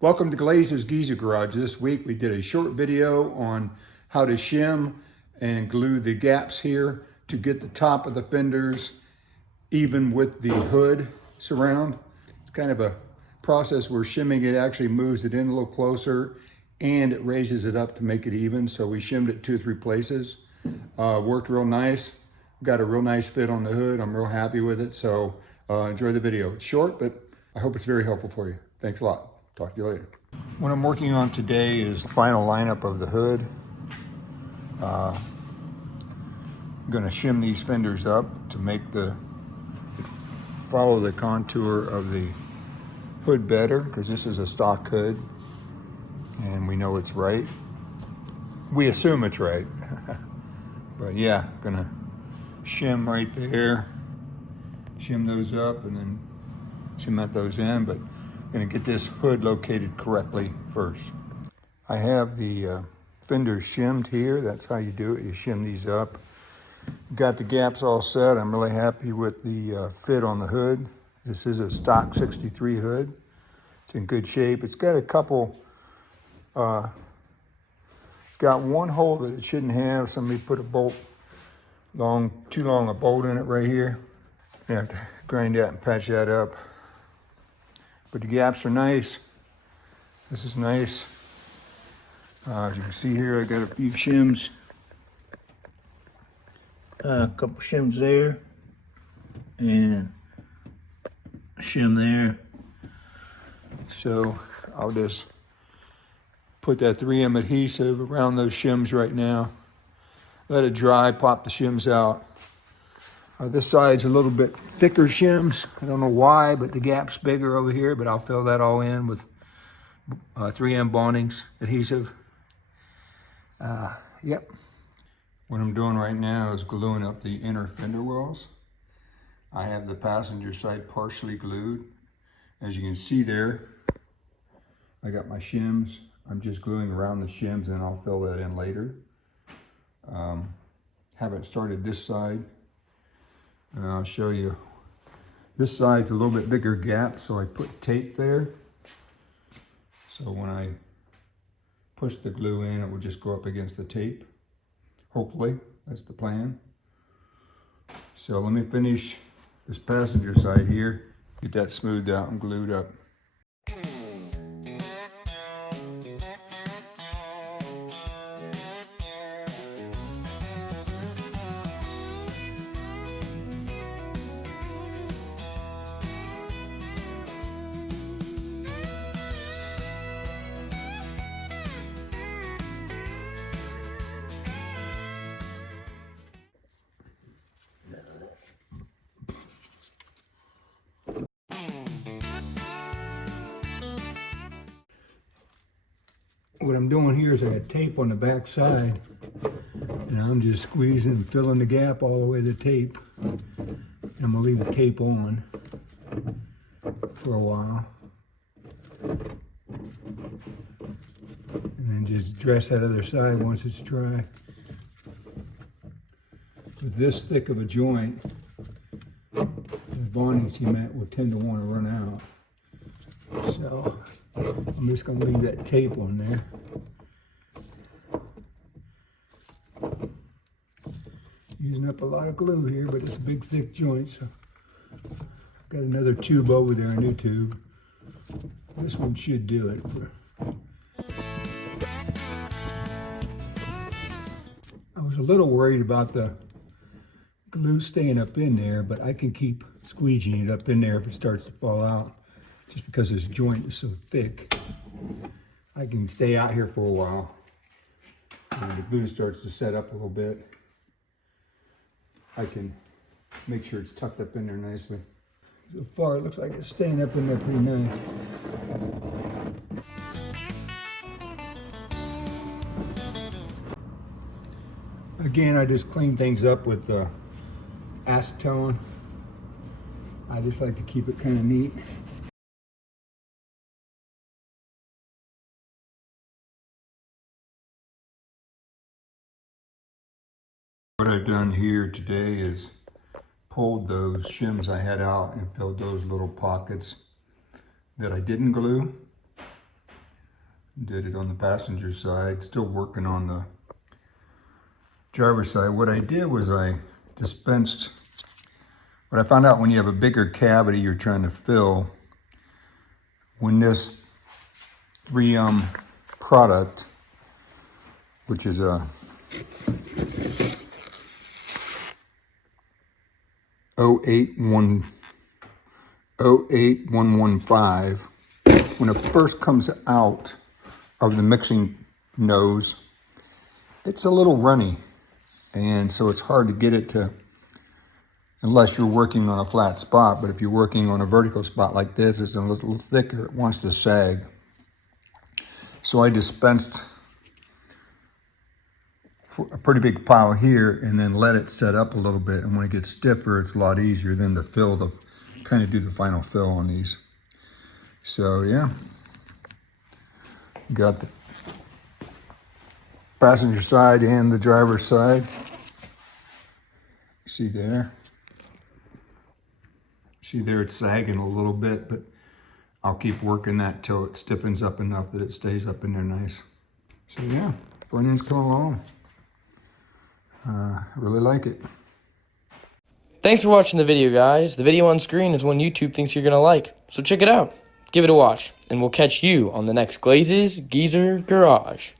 Welcome to Glaze's Geezer Garage. This week we did a short video on how to shim and glue the gaps here to get the top of the fenders even with the hood surround. It's kind of a process where shimming it actually moves it in a little closer and it raises it up to make it even. So we shimmed it 2 or 3 places. Worked real nice. Got a real nice fit on the hood. I'm real happy with it. So enjoy the video. It's short, but I hope it's very helpful for you. Thanks a lot. Talk to you later. What I'm working on today is the final lineup of the hood. I'm going to shim these fenders up to make follow the contour of the hood better, because this is a stock hood and we know it's right. We assume it's right. But yeah, gonna shim right there, shim those up and then cement those in, but gonna get this hood located correctly first. I have the fenders shimmed here. That's how you do it. You shim these up. Got the gaps all set. I'm really happy with the fit on the hood. This is a stock 63 hood. It's in good shape. It's got a couple, got one hole that it shouldn't have. Somebody put a bolt, too long a bolt in it right here. I have to grind that and patch that up. But the gaps are nice. This is nice. As you can see here, I got a few shims. A couple shims there. And a shim there. So I'll just put that 3M adhesive around those shims right now. Let it dry, pop the shims out. This side's a little bit thicker shims. I don't know why, but the gap's bigger over here, but I'll fill that all in with 3M bondings adhesive. Yep. What I'm doing right now is gluing up the inner fender wells. I have the passenger side partially glued. As you can see there, I got my shims. I'm just gluing around the shims and I'll fill that in later. Haven't started this side. I'll show you. This side's a little bit bigger gap, so I put tape there. So when I push the glue in, it will just go up against the tape. Hopefully, that's the plan. So let me finish this passenger side here. Get that smoothed out and glued up. What I'm doing here is I got tape on the back side, and I'm just squeezing and filling the gap all the way to the tape. I'm gonna leave the tape on for a while, and then just dress that other side once it's dry. With this thick of a joint, the bonding cement will tend to want to run out. So I'm just going to leave that tape on there. Using up a lot of glue here, but it's a big thick joint, so I've got another tube over there, a new tube. This one should do it. I was a little worried about the glue staying up in there, but I can keep squeegeeing it up in there if it starts to fall out. Just because this joint is so thick, I can stay out here for a while. When the glue starts to set up a little bit, I can make sure it's tucked up in there nicely. So far, it looks like it's staying up in there pretty nice. Again, I just clean things up with acetone. I just like to keep it kind of neat. What I've done here today is pulled those shims I had out and filled those little pockets that I didn't glue. Did it on the passenger side. Still working on the driver's side. What I did was I dispensed, what I found out when you have a bigger cavity you're trying to fill, when this 3M product, which is a 08115, when it first comes out of the mixing nose, it's a little runny, and so it's hard to get it to, unless you're working on a flat spot. But if you're working on a vertical spot like this, it's a little thicker, it wants to sag. So I dispensed a pretty big pile here and then let it set up a little bit, and when it gets stiffer, it's a lot easier then to fill the, kind of do the final fill on these. So yeah, got the passenger side and the driver's side. See there? See there, it's sagging a little bit, but I'll keep working that till it stiffens up enough that it stays up in there nice. So yeah, front end's coming along. I really like it. Thanks for watching the video, guys. The video on screen is one YouTube thinks you're going to like, so check it out. Give it a watch, and we'll catch you on the next Glazes Geezer Garage.